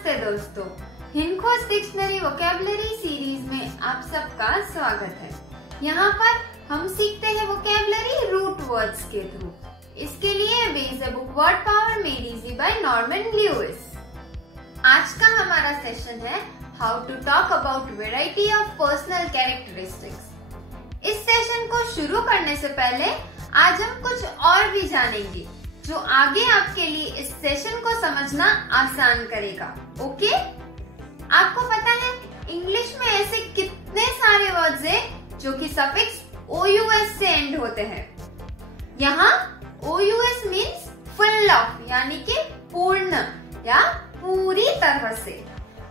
नमस्ते दोस्तों, हिंदखोज dictionary vocabulary series में आप सबका स्वागत है। यहाँ पर हम सीखते हैं वोकैबुलरी रूट वर्ड्स के थ्रू। इसके लिए बेस है book word power made easy by Norman Lewis. आज का हमारा सेशन है how to talk about variety of personal characteristics. इस सेशन को शुरू करने से पहले आज हम कुछ और भी जानेंगे जो आगे आपके लिए इस सेशन को समझना आसान करेगा। ओके? आपको पता है इंग्लिश में ऐसे कितने सारे वर्ड्स हैं जो कि सफिक्स OUS से एंड होते हैं। यहाँ OUS मीन्स फुल ऑफ, यानी कि पूर्ण या पूरी तरह से।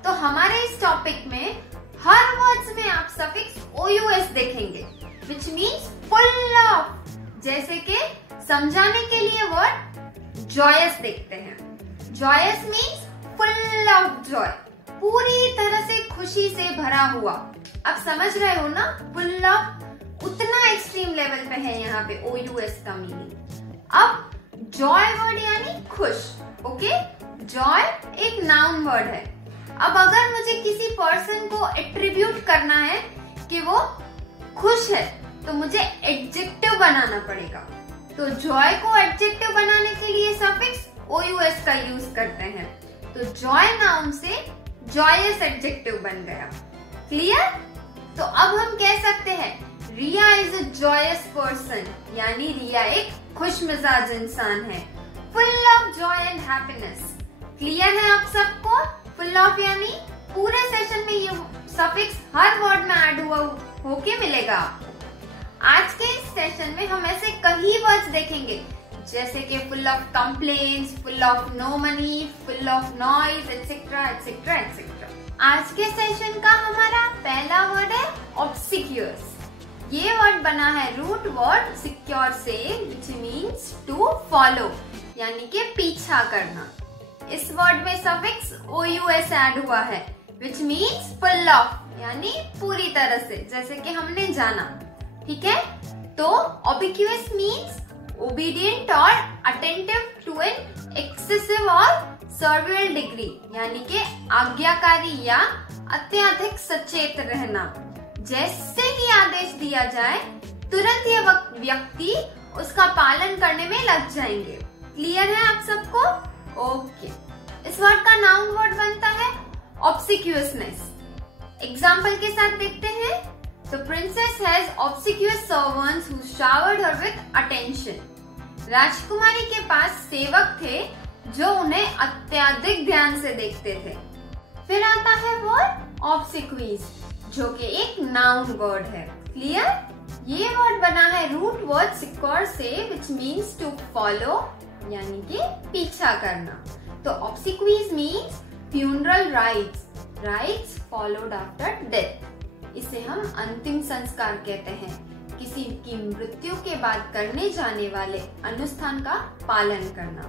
तो हमारे इस टॉपिक में हर वर्ड्स में आप सफिक्स OUS देखेंगे, विच मीन्स फुल ऑफ। जैसे कि समझाने के लिए वर्ड जॉयस देखते हैं। Joyous means full of joy, पूरी तरह से खुशी से भरा हुआ। अब समझ रहे हो ना, फुल ऑफ उतना एक्सट्रीम लेवल पे है यहाँ पे OUS का मीनिंग। अब जॉय वर्ड यानी खुश। ओके, जॉय एक नाउन वर्ड है। अब अगर मुझे किसी पर्सन को एट्रीब्यूट करना है कि वो खुश है, तो मुझे एडजेक्टिव बनाना पड़ेगा। तो जॉय को एडजेक्टिव बनाने के लिए सफिक्स OUS का यूज करते हैं। तो जॉय नाउन से जॉयस एडजेक्टिव बन गया। क्लियर? तो अब हम कह सकते हैं रिया इज अ जॉयस पर्सन, यानी रिया एक खुश मिजाज इंसान है, full of Joy and happiness. Clear है आप सबको? फुल ऑफ यानी पूरे सेशन में ये सफिक्स हर वर्ड में ऐड हुआ होके मिलेगा। आज के इस सेशन में हम ऐसे कई वर्ड्स देखेंगे, जैसे कि full of complaints, full of no money, full of noise, etcetera etcetera etcetera. आज के सेशन का हमारा पहला वर्ड है ऑब्सिक्यूअस। ये वर्ड बना है रूट वर्ड सिक्योर से, विच मीन्स टू फॉलो, यानी कि पीछा करना। इस वर्ड में सफिक्स OUS ऐड हुआ है, विच मीन्स फुल ऑफ, यानी पूरी तरह से, जैसे कि हमने जाना। ठीक है? तो ऑबिक्यूअस मीन्स ओबीडियंट और अटेंटिव टू एन एक्सेसिव और सर्वियल डिग्री, यानी कि आज्ञाकारी या अत्यधिक सचेत रहना। जैसे ही आदेश दिया जाए तुरंत ये व्यक्ति उसका पालन करने में लग जाएंगे। क्लियर है आप सबको? ओके। इस वर्ड का नाउन वर्ड बनता है ऑब्सिक्यूअसनेस। एग्जाम्पल के साथ देखते हैं। The princess has obsequious servants who showered her with attention. राजकुमारी के पास सेवक थे जो उन्हें अत्यधिक ध्यान से देखते थे। फिर आता है वर्ड obsequies, जो कि एक नाउन वर्ड है। क्लियर? ये वर्ड बना है रूट वर्ड सिक्योर से, which means to follow, यानी कि पीछा करना। तो obsequies means funeral rites, rites followed after death। इसे हम अंतिम संस्कार कहते हैं, किसी की मृत्यु के बाद करने जाने वाले अनुष्ठान का पालन करना,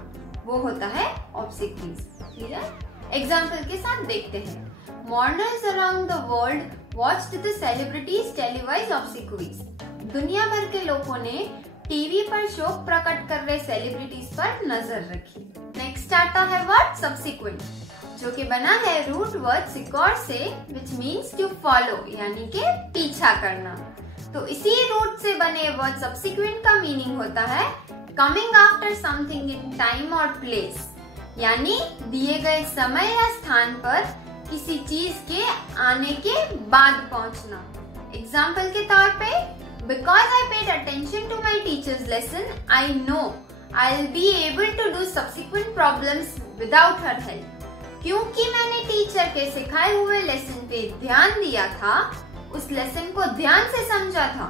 वो होता है ऑब्सिक्यूज। क्लियर? एग्जाम्पल के साथ देखते हैं। Mourners around the world watched the celebrities televised obsequies. दुनिया भर के लोगों ने टीवी पर शोक प्रकट कर रहे सेलिब्रिटीज पर नजर रखी। नेक्स्ट आता है वर्ड सब्सिक्वेंट, जो कि बना है रूट वर्ड सिक्योर से, विच मीन्स टू फॉलो, यानी कि पीछा करना। तो इसी रूट से बने वर्ड सब्सिक्वेंट का मीनिंग होता है coming after something in time और प्लेस, यानी दिए गए समय या स्थान पर किसी चीज के आने के बाद पहुंचना। एग्जाम्पल के तौर पे, because I paid attention to my teachers lesson, I know I will be able to do subsequent problems without her help. क्योंकि मैंने टीचर के सिखाए हुए लेसन पे ध्यान दिया था, उस लेसन को ध्यान से समझा था,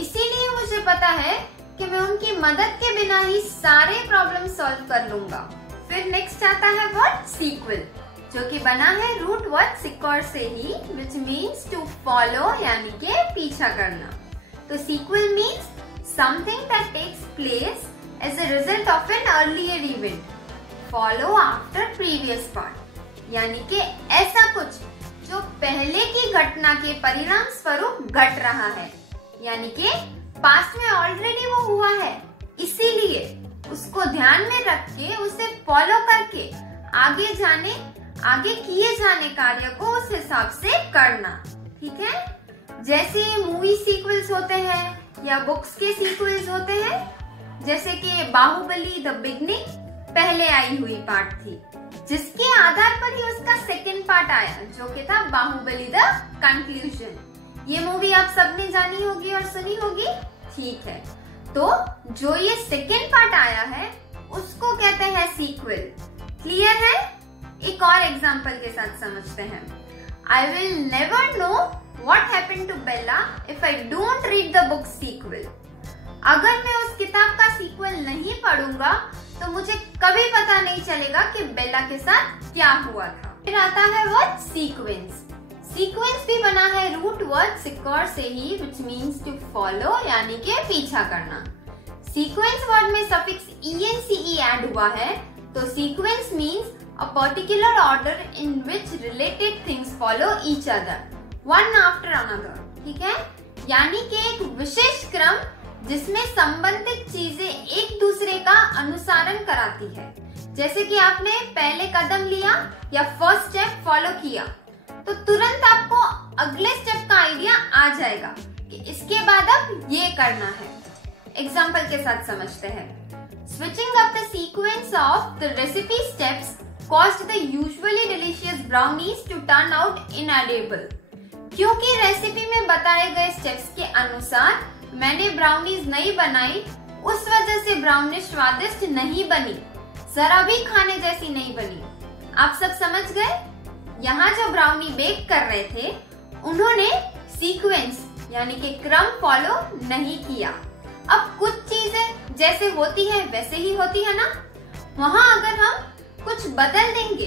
इसीलिए मुझे पता है कि मैं उनकी मदद के बिना ही सारे प्रॉब्लम सॉल्व कर लूंगा। फिर नेक्स्ट आता है वर्ड सीक्वल, जो कि बना है रूट वर्ड सिक्योर से ही, विच मीन्स टू फॉलो, यानी कि पीछा करना। तो sequel means something that takes place as a result of an earlier event, follow after previous part, यानी कि ऐसा कुछ जो पहले की घटना के परिणाम स्वरूप घट रहा है, यानी कि पास्ट में ऑलरेडी वो हुआ है, इसीलिए उसको ध्यान में रख के उसे फॉलो करके आगे जाने आगे किए जाने कार्य को उस हिसाब से करना। ठीक है, जैसे मूवी सीक्वल्स होते हैं या बुक्स के सीक्वल्स होते हैं, जैसे कि बाहुबली द बिगनिंग पहले आई हुई पार्ट थी, जिसके आधार पर ही उसका सेकंड पार्ट आया, जो कि था बाहुबली द कंक्लूजन। ये मूवी आप सबने जानी होगी और सुनी होगी। ठीक है, तो जो ये सेकंड पार्ट आया है उसको कहते हैं सीक्वल। क्लियर है? एक और एग्जांपल के साथ समझते हैं। I will never know what happened to Bella if I don't read the book sequel. अगर मैं उस किताब का सीक्वल नहीं पढ़ूंगा तो मुझे कभी पता नहीं चलेगा कि बेला के साथ क्या हुआ था। फिर आता है वर्ड सीक्वेंस। सीक्वेंस भी बना है रूट वर्ड सिक्योर से ही, विच मीन्स टू फॉलो, यानी कि पीछा करना। सीक्वेंस वर्ड में सफिक्स ENCE ऐड हुआ है, तो sequence means a particular order in which related things follow each other, one after another. ठीक है, यानी कि एक विशेष क्रम जिसमें संबंधित चीजें एक दूसरे का अनुसरण कराती है। जैसे कि आपने पहले कदम लिया या फर्स्ट स्टेप फॉलो किया, तो तुरंत आपको अगले स्टेप का आइडिया आ जाएगा कि इसके बाद अब ये करना है। एग्जाम्पल के साथ समझते हैं। Switching up the sequence of the recipe steps caused the usually delicious brownies to turn out inedible। क्योंकि रेसिपी में बताए गए स्टेप्स के अनुसार मैंने ब्राउनीज नहीं बनाई, उस वजह से ब्राउनी स्वादिष्ट नहीं बनी, जरा भी खाने जैसी नहीं बनी। आप सब समझ गए? यहाँ जो ब्राउनी बेक कर रहे थे उन्होंने सीक्वेंस यानी कि क्रम फॉलो नहीं किया। अब कुछ चीजें जैसे होती है वैसे ही होती है ना, वहाँ अगर हम कुछ बदल देंगे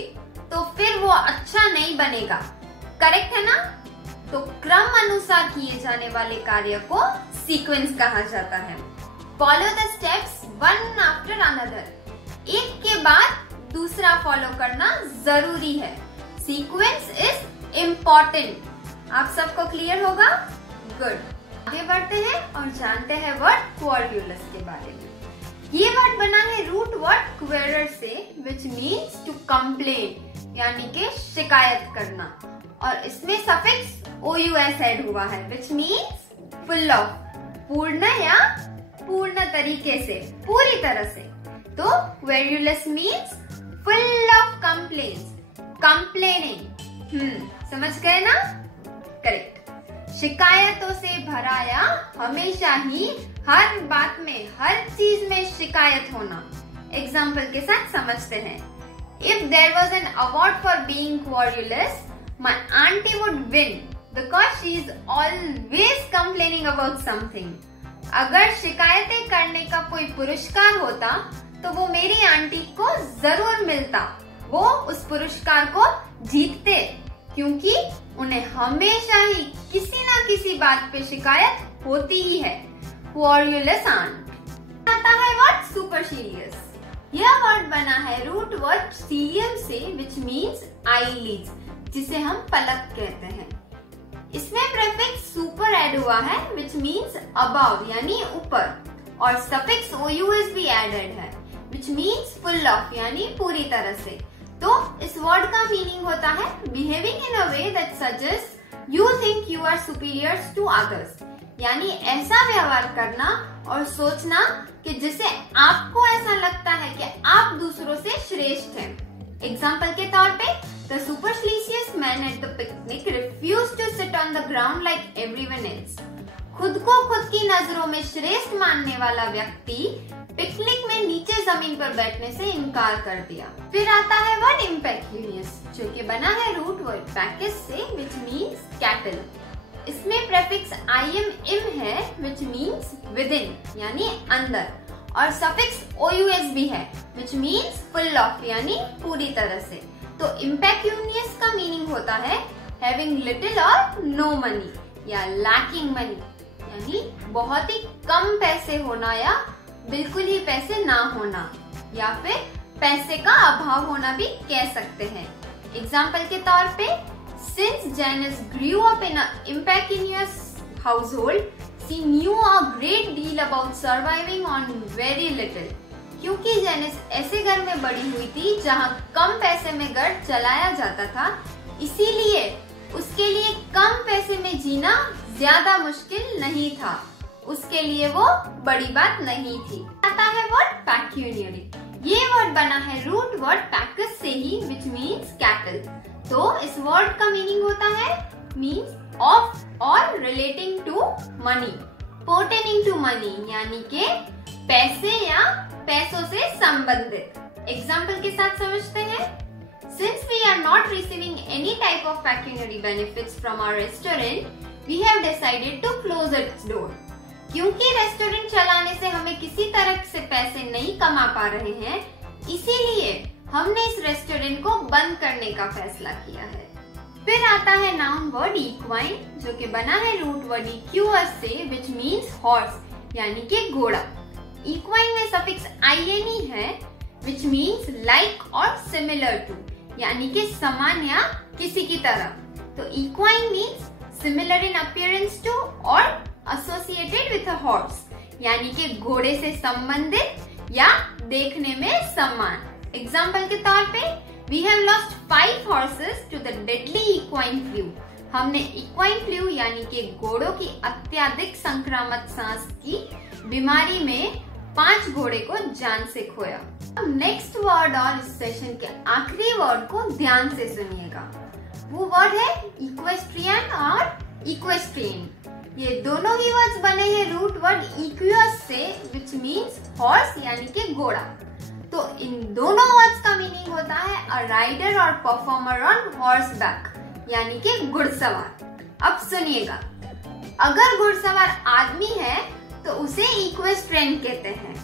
तो फिर वो अच्छा नहीं बनेगा। करेक्ट है ना? तो क्रम अनुसार किए जाने वाले कार्य को सीक्वेंस कहा जाता है। Follow the steps one after another, एक के बाद दूसरा फॉलो करना जरूरी है। Sequence is important. आप सबको क्लियर होगा? गुड। आगे बढ़ते हैं और जानते हैं वर्ड क्वाड्रुलस के बारे में। ये वर्ड बना है रूट वर्ड क्वेरर से, विच मीन्स टू कंप्लेन, यानी कि शिकायत करना, और इसमें सफिक्स OUS ऐड हुआ है, विच मीन्स फुल ऑफ, पूर्ण या पूर्ण तरीके से, पूरी तरह से। तो querulous means full of complaints, complaining. समझ गए ना? करेक्ट। शिकायतों से भरा या हमेशा ही हर बात में, हर चीज में शिकायत होना। एग्जाम्पल के साथ समझते हैं। If there was an award for being querulous, my auntie would win because she is always complaining about something। अगर शिकायतें करने का कोई पुरस्कार होता तो वो मेरी आंटी को जरूर मिलता, वो उस पुरस्कार को जीतते, क्योंकि उन्हें हमेशा ही किसी ना किसी बात पे शिकायत होती ही है। क्वेरुलस आंट। आता है वर्ड सुपरसीलियस। यह वर्ड बना है रूट वर्ड सीलियम से, विच मीन्स आईलिड्स, जिसे हम पलक कहते हैं। इसमें प्रीफिक्स सुपर ऐड हुआ है, विच मीन्स अबव यानी ऊपर, और सफिक्स OUS भी एडेड है, विच मीन्स फुल ऑफ यानी पूरी तरह से। तो इस वर्ड का मीनिंग होता है behaving in a way that suggest you think you are superior to others, यानी ऐसा व्यवहार करना और सोचना कि जिससे आपको ऐसा लगता है कि आप दूसरों से श्रेष्ठ हैं। एग्जाम्पल के तौर पे, the superstitious man at the picnic refused to sit on the ground like everyone else. खुद को खुद की नजरों में श्रेष्ठ मानने वाला व्यक्ति पिकनिक में नीचे जमीन पर बैठने से इनकार कर दिया। फिर आता है वर्ड इम्पेक्यूनियस, जो कि बना है रूट वर्ड पैकेज से, विच मीन्स कैटल। इसमें प्रीफिक्स im है, विच मीन्स विद इन यानी अंदर, और सफिक्स OUS भी है, विच मीन्स फुल ऑफ यानी पूरी तरह से। तो इम्पेक्यूनियस का मीनिंग होता है हैविंग लिटिल और नो मनी या लैकिंग मनी, यानी बहुत ही कम पैसे होना या बिल्कुल ही पैसे ना होना, या फिर पैसे का अभाव होना भी कह सकते हैं। एग्जाम्पल के तौर पे, since Janice grew up in an impecunious household, she knew a great deal about surviving on very little। क्योंकि जेनिस ऐसे घर में बड़ी हुई थी जहाँ कम पैसे में घर चलाया जाता था, इसीलिए उसके लिए कम पैसे में जीना ज्यादा मुश्किल नहीं था। उसके लिए वो बड़ी बात नहीं थी। आता है वर्ड पेक्यूनियरी। ये वर्ड बना है रूट वर्ड पैकस से ही, विच मीन्स कैटल। तो इस वर्ड का मीनिंग होता है means of or relating to money, pertaining to money, यानी के पैसे या पैसों से संबंधित। एग्जाम्पल के साथ समझते हैं। Since we are not receiving any type of pecuniary benefits from our restaurant, we have decided to close its door. क्योंकि रेस्टोरेंट चलाने से हमें किसी तरह से पैसे नहीं कमा पा रहे हैं, इसीलिए हमने इस रेस्टोरेंट को बंद करने का फैसला किया है। फिर आता है नाउन वर्ड इक्वाइन, जो कि बना है रूट वर्ड इक्यूअस से, विच मीन्स हॉर्स, यानी कि घोड़ा। इक्वाइन में सफिक्स in है, which means like or similar to, यानी कि समान या किसी की तरह। तो equine means similar in appearance to or associated with a horse, यानी कि घोड़े से संबंधित या देखने में समान। एग्जाम्पल के तौर पे, we have lost 5 horses to the deadly equine flu. हमने इक्वाइन फ्लू यानी कि घोड़ों की अत्यधिक संक्रामक सांस की बीमारी में 5 घोड़े को जान से खोया। अब नेक्स्ट वर्ड और इस सेशन के आखिरी वर्ड को ध्यान से सुनिएगा। वो वर्ड है इक्वेस्ट्रियन और इक्वेस्ट्रियन। ये दोनों ही वर्ड्स बने हैं रूट वर्ड इक्वियस से, विच मीन्स हॉर्स, यानी कि घोड़ा। तो इन दोनों वर्ड्स का मीनिंग होता है अ राइडर और परफॉर्मर ऑन हॉर्स बैक, यानी कि घुड़सवार। अब सुनिएगा, अगर घुड़सवार आदमी है तो उसे इक्वेस्ट्रियन कहते हैं,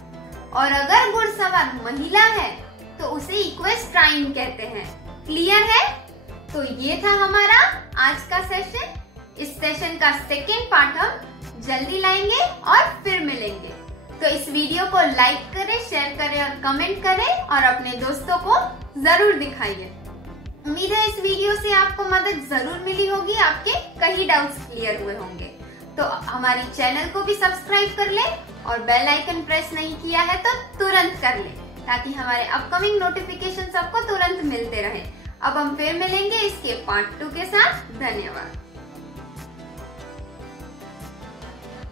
और अगर घुड़सवार महिला है तो उसे इक्वेस्ट्राइन कहते हैं। क्लियर है? तो ये था हमारा आज का सेशन। इस सेशन का सेकेंड पार्ट हम जल्दी लाएंगे और फिर मिलेंगे। तो इस वीडियो को लाइक करें, शेयर करें और कमेंट करें और अपने दोस्तों को जरूर दिखाइए। उम्मीद है इस वीडियो से आपको मदद जरूर मिली होगी, आपके कई डाउट्स क्लियर हुए होंगे। तो हमारी चैनल को भी सब्सक्राइब कर ले और बेल आइकन प्रेस नहीं किया है तो तुरंत कर ले, ताकि हमारे अपकमिंग नोटिफिकेशन आपको तुरंत मिलते रहे। अब हम फिर मिलेंगे इसके पार्ट 2 के साथ। धन्यवाद।